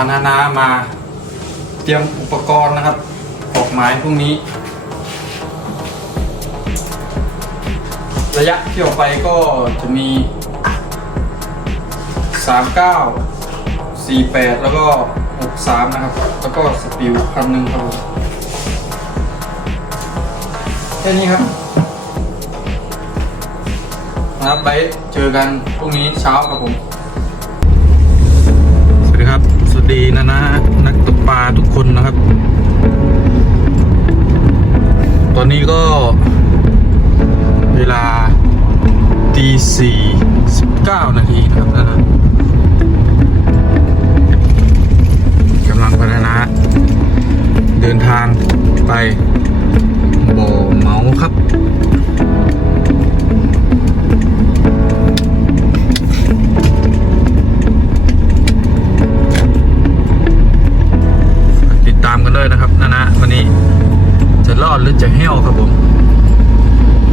านานามาเตรียมอุปกรณ์นะครับออกหมายพรุ่งนี้ ระยะที่ออกไปก็จะมี 39 48 แล้วก็ 63 นะครับ แล้วก็สปิวคันหนึ่งครับผมแค่นี้ครับนะครับไปเจอกันพรุ่งนี้เช้าครับผม สวัสดีครับ ดีนะนะนักตกปลาทุกคนนะครับ ตอนนี้ก็เวลาตีสี่สิบเก้านาทีนะครับนะนะกำลังพัฒนาเดินทางไปบ่อ ดหรือจะแห้วครับผม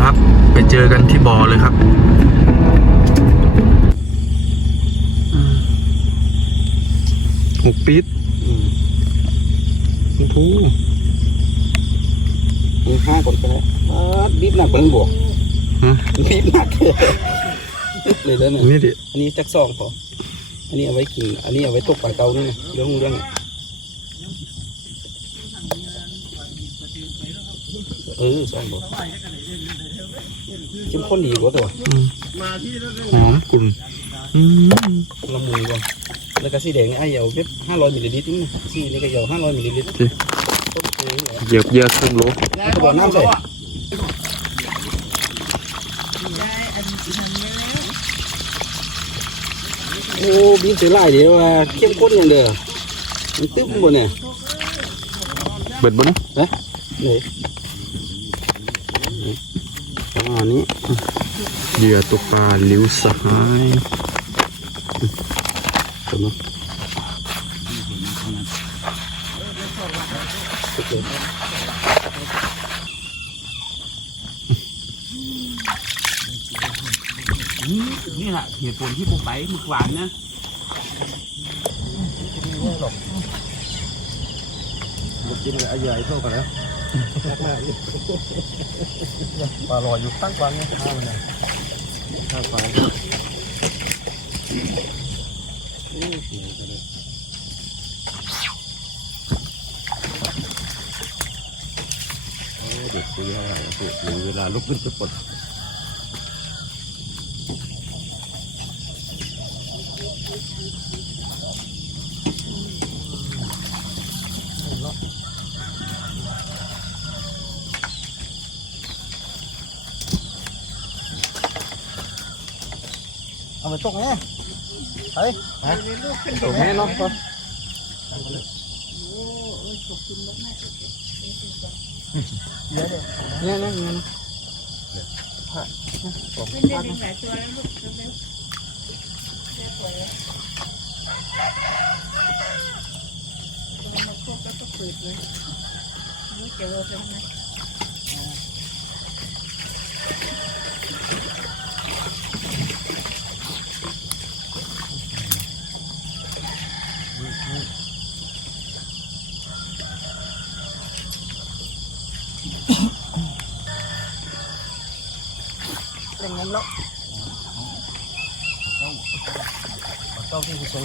ครับ ไปเจอกันที่บ่อเลยครับหกปีดโอ้โหมีห้าคนไปแล้วอ่าบีบหนักเบิ้งบวกฮะบีบหนักเลยแล้วเนี่ยนี่ดิอันนี้จักซองพออันนี้เอาไว้กิน อันนี้เอาไว้ตกปลาเก๋านี่นะเรื่องเรื่อง เออซองบวกเข้มข้นดีกว่าตัวอืมหอมกลุ่นอืมละมุนกว่าแล้วก็สีแดงนี่ไอ้เอาเว็บห้าร้อยมิลลิลิตรนี่นะสีนี่ก็เอาห้าร้อยมิลลิลิตรต้มเองเหรอเหยียบเยอะครึ่งโลกระบอกน้ำใส่โอ้บีบเสียหลายเดียวว่าเข้มข้นอย่างเดียวมันตึ้มบนเนี่ยเบิดบ่นะเอ๊ะนี่ป ระมาณนี้เหยื่อตกปลาลิ้วสหายถูกไหมสุดเลยนี่แหละเหตุผลที่ผมไปเมื่อวานนะกินอะไรใหญ่เท่ากันแล้ว ปลาลอยอยู่ตั้งกวางเนี่ข้าวเนี่ยข้าวปลาเด็กคุยอะไรหรือเวลาลุกขึ้นจะปวด ไปตกไงไปฮะตกแม่เนาะก็เนี่ยเนี่ยเนี่ยเป็นเด็กหลายตัวแล้วลูกเร็วๆเรียบร้อยแล้วตัวมาพวกก็ต้องเปิดเลยนี่เจอเป็นไงเป็นงั้นแล้วเจ้าที่ทรง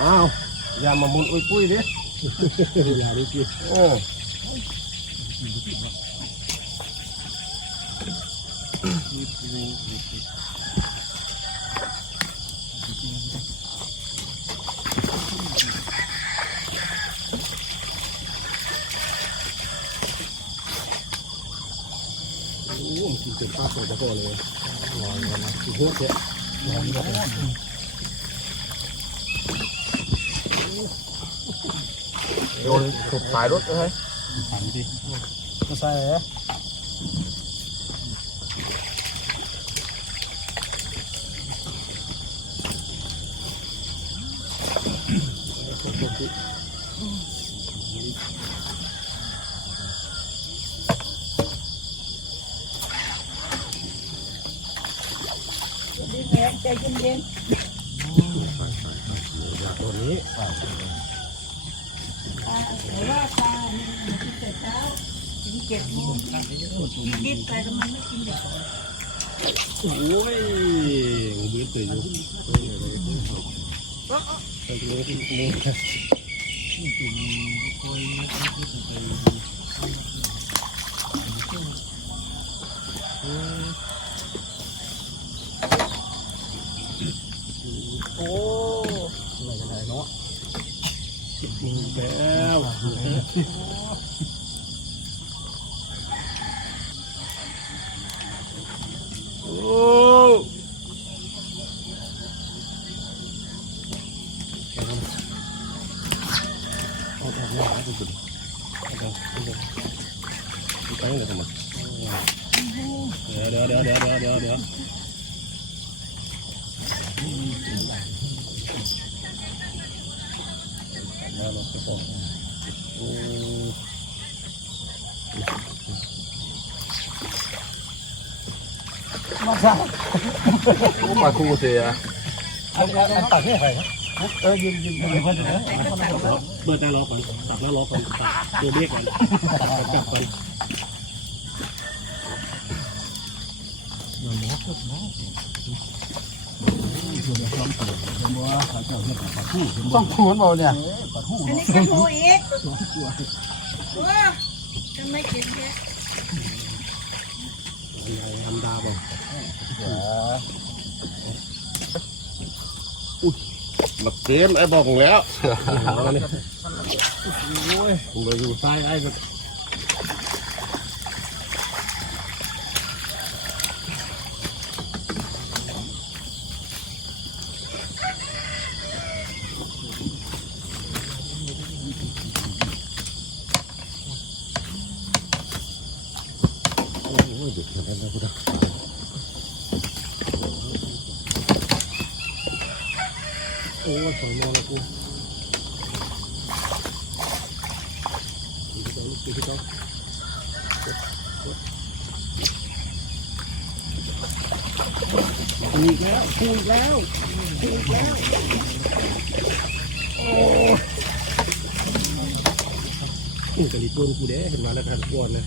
อ้าวยามามุนอุ้ยปุ้ยดิยาดิกิเออโอ้มันกินเต็มปากเลยตะโกนเลยลอยมาสุดยอดเลยลอยมา โดนถูกสายรถเลยหันดิมาใส่เหรอดีแม่ใจเย็นตัวนี้ ๆตาแต่ว่าตาเนี่ยมันกินแต่เช้าถึงเจ็ดโมงกินดิบไปแล้วมันไม่กินเด็ก โอ้ย งูเบี้ยตื่นอยู่ตัวนี้กินงูโอ้อะไรกันไหนเนาะงูแก้ว โอ้เอาแต่เนี่ยให้ดู เอาแต่เอาแต่ไปเลยทำไมเดี๋ยว เดี๋ยวเดี๋ยวเดี๋ยวเดี๋ยวเดียวแล้วเราไปต่อโอ้ปลาคูเสียอันอันตัดให้ใครเออยืนยืนเดียวเปิดหน้าล้อก่อนตัดหน้าล้อก่อนตัดตัวเบี้ยก่อนตัดกลับก่อนต้องคูนเปล่าเนี่ยอันนี้ก็โทรอีกว้าทำไมกินแค่อันดาบ่ มาเกมไอ้บอกแล้วโอ้ยผมไปอยู่ซ้ายไอ้ก็โอ้ยเด็กขนาดนั้นนะกูนะ โอ้ยสวยมองเลยกูดูที่เขาดูที่เขาอีกแล้วคูอีกแล้วคูอีกแล้ว โอ้ยกะลิโกนกูเด้เห็นมาแล้วทันกวนนะ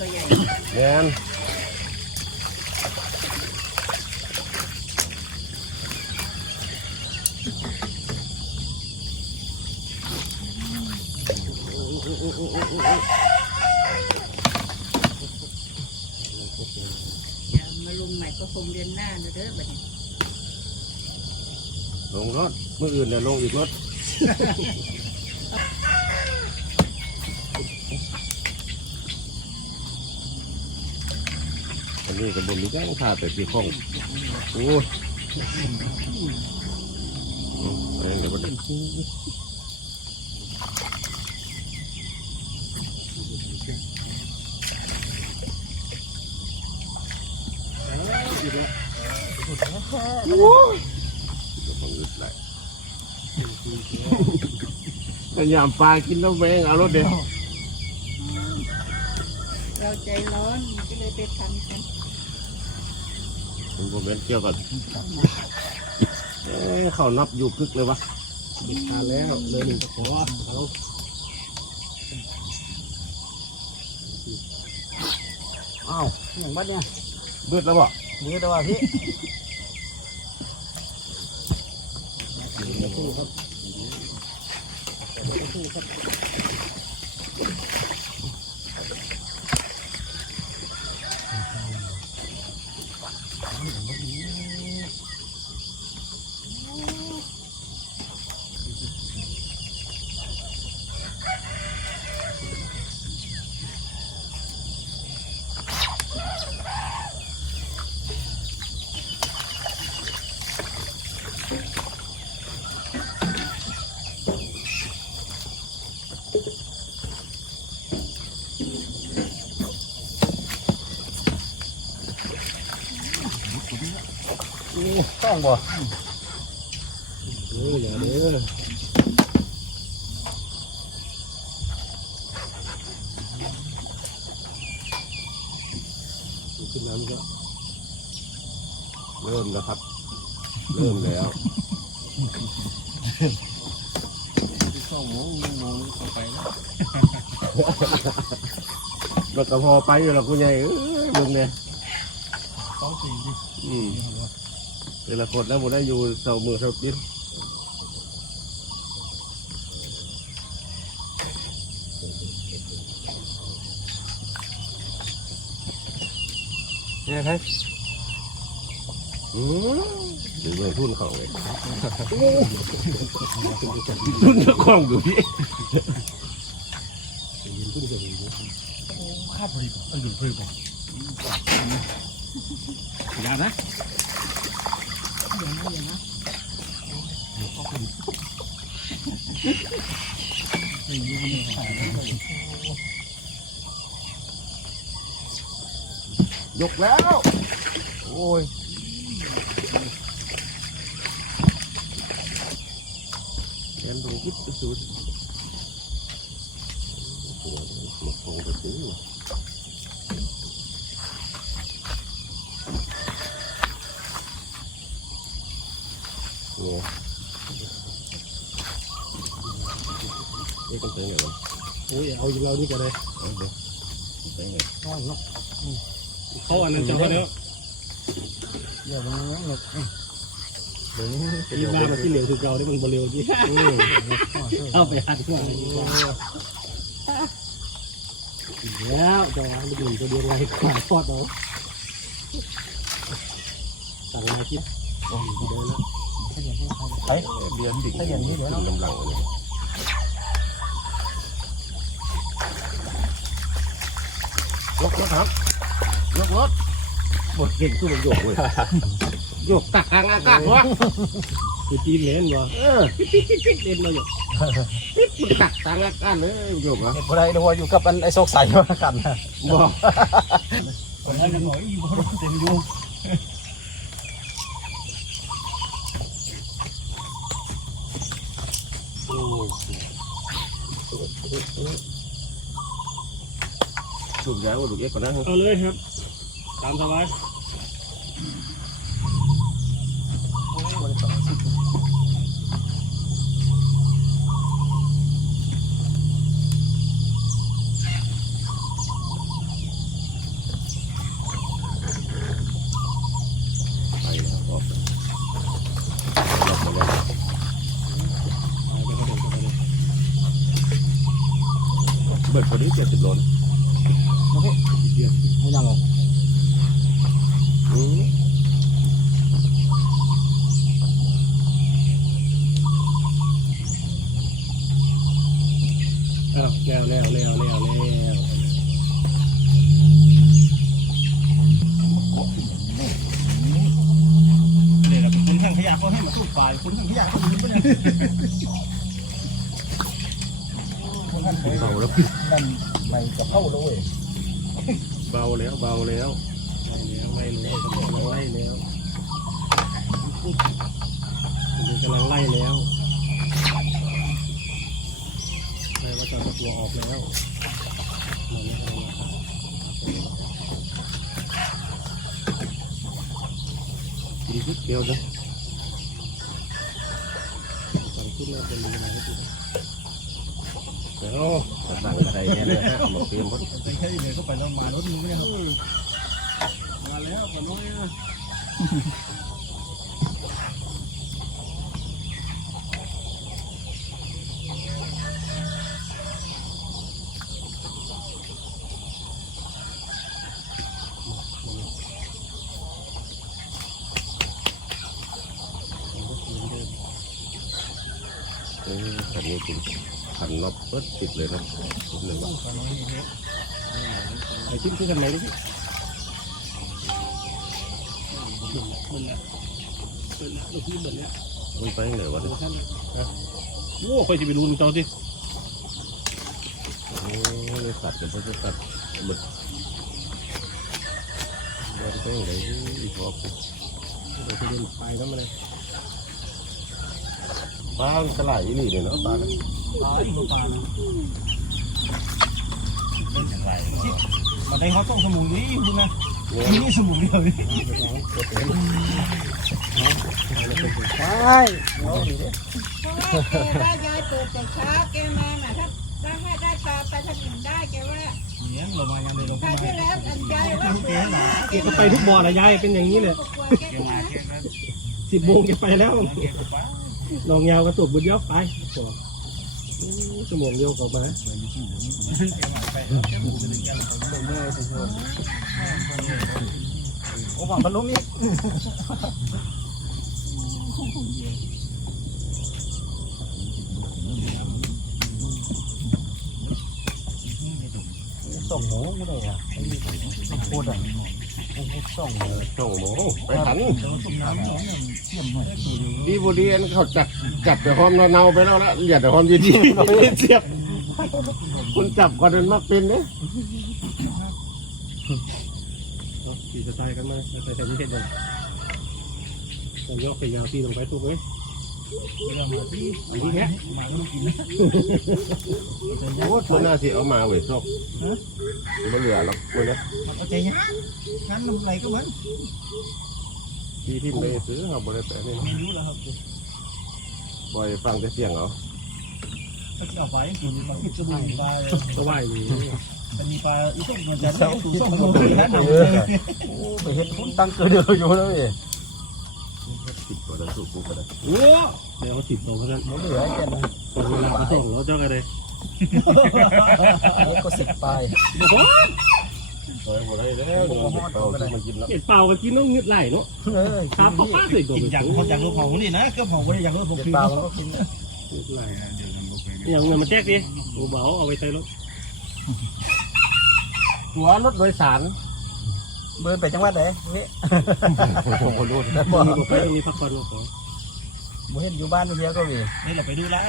ตัวใหญ่แมนเดี๋ยวมาลงใหม่ก็คงเดือนหน้านะเด้อบัดนี้ลงรถเมื่ออื่นเนี่ยลงอีกรถ นี้กับบนนี้ก็ต้องพาไปปีข้องโอ้ยอะไรเงี้ยมันพยายามปลากินต้อแมงเอารถเดียวเราใจร้อนก็เลยไปทำกัน ผมก็เป็นเกี่ยวกับเอ๊ะเขานับอยู่กึกเลยวะปิดทานแล้วเลยหนึ่งตะขอเอาอ้าวอย่างบัดเนี่ยเดือดแล้วบ่มือแต่ว่าพี่ ต้อง บ่เออเหลือเด้อขึ้นน้ำก็เริ่มแล้วครับ เริ่มแล้วเข้าหมูหมูเข้าไปแล้วรถกระพอไปอยู่แล้วคุณใหญ่เอ้ยมึงเนี่ยสองสี่ดิอืม แต่ละคนแล้วผมได้อยู่เสามือเสากินเนี่ยครับอืมเดี๋ยวเงินทุนเขาเลยทุนเจ้าของอยู่พี่ข้าพอดีเอออยู่พอดีบ่ยานะ ยกแล้ว โอ้ยแกนดูคิดสุดมาโตไปซื้อโอ้ยกันเต็งเหรอ อ้ยเราดีกว่าเลยเขาอันนั้นจะเอาแล้วเดี๋ยวมันยังหลบเดี๋ยวนี้ที่บ้านที่เหลวคือเราได้มันบริเวณที่เอาไปหัดก่อนแล้วจะวางลูกหนึ่งตัวเดียวไว้ขวานทอดเอาสั่งมาคิดเดินแล้วเบียร์ดิถ้าอย่างนี้เดี๋ยวกำลังเลย ยกรถครับยกรถหมดเก่งขึ้นมันโยกเลยโยกตักทางอากาศวะคือจีนเล่นวะเออปิ๊ดปิ๊ดปิ๊ดปิ๊ดเล่นมาอยู่มันตักทางอากาศเลยโยกนะเห็นบ่ได้ดูว่าอยู่กับอันไอ้โซกใสมากันนะบอกคนนั้นยังหน่อยอยู่บ่เต็มอยู่ สูบยาว่าดูเอ็กก่อนนะเอาเลยครับ ตามสบายไปแล้วออกล็อกมาแล้วเบิดพอดีเจ็ดสิบโลนะ ไม่ยังหรอกอ้าวแล้วแล้วแล้วแล้วแล้วเดี๋ยวคุณทางขยะเขาให้มาตู้ปลายคุณทางขยะเขาหนีไปเนี่ยเบาแล้วนั่นไม่กับเข้าเลย เบาแล้วเบาแล้วไว้แล้วไว้แล้วไว้แล้วมันกำลังไล่แล้วไล่ว่าจะตัวออกแล้วมาแล้วดีขึ้นเกี่ยวกันก่อนขึ้นมาเป็นยังไงก็ดีแล้ว จะสั่เนี่ยนะฮะหมดเตรียมหมดไปแค่นี้เลยก็ไปแล้วมารถมึงไม่ได้มาแล้วขอน้อยอะ เออขันนี้คุณ ขันน็อตเปิดติดเลยนะติดเลยว่ะไอ้ชิ้นที่ทำไหนดิมันละเป็นลูกพี่เหมือนเนี้ยมันไปไหนวะเนี่ยโอ้ค่อยจะไปรู้มึงเจ้าสิโอ้ยตัดกันเพื่อจะตัดหมดมันไปไหนอีกรอบเดี๋ยวจะเดินไปแล้วมาเลยปลาสลายนี่เลยเนาะปลาปลาอีกปลามาได้เขาต้องสมุนนี้ดูนะนี่สมุนเดียวนี่ใช่เพราะว่าแกได้ยายเปิดแต่เช้าแกมาน่ะถ้าถ้าให้ได้ปลาไปทางอื่นได้แกว่าเนี่ยเรามายังเลยเราคราวที่แล้วอันยายว่าเปิดนะแกก็ไปทุกบ่อละยายเป็นอย่างนี้เลยแกก็มาสิบโมงแกไปแล้ว ลองยาวกระตุกบุญยอกไปบอกชั่วโมงเดียวก็มาโอ้หวังบรรลุนี่ส่งหมูไม่ได้อะพูดอะส่งหมูช่องหมูไปหันเดี๋ยวส่งน้ำน้องเชื่อมหน่อยดีบุรีเขาจับจับแต่ความเนาไปแล้วละเหยียดแต่ความดีๆเราไม่เสียบคุณจับก่อนเป็นมากเป็นเนี่ยขี่จะตายกันมาจะตายแต่ที่เห็นเลยต้องยกไปยาวพี่ลงไปถูกไหมเรื่องมาที่อันนี้แค่มาก็ต้องกินนะโอ้ตัวหน้าที่เอามาเว้ยซกไม่เหลือหรอกคนนี้มันก็ใจยังงั้นมันอะไรก็เหมือน ที่ที่ไม่ซื้อเขาบริแปะนี่ไม่รู้แล้วครับบอยฟังแต่เสียงเอาถ้าจะเอาไปคุณมาคิดจะมีปลาก็ว่าอย่างนี้มันมีปลาอีส้มมันจะได้ตู้ส้มโลนะหนังโอ้ไปเฮ็ดพุ่นตั้งเกิดเดียวอยู่แล้วเว้ยติดกว่านั้นสุกกูก็ได้โอ้เดี๋ยวติดตัวเพราะฉะนั้นบ่เหลือแค่นั้นตัวเวลาไปส่งแล้วเจ้ากันเลยเล็กก็สิบปลา ยบอยบ่ได้แล้วเดี๋ยวมันเอาที่มันกินแล้ว เห็ดเปล่าก็กินต้องเงืดไหลเนาะเอ้ยครับพ่อป้าเลยตัวกินอย่างเขาอย่างลูกของนี่นะก็ของไม่ได้อย่างลูกของเด็ดพี่ปลามันก็กินนะเงืดไหลอย่างเงินมาแจกดิโอ้เบาเอาไปใส่รถหัวรถโดยสารเบินไปจังหวัดไหนนี่ผมบ่รู้แต่บ่บ่ไปตรงนี้พักผ่อนก่อนบ่เห็นอยู่บ้านเดียวก็มีนี่เราไปดูแล้ว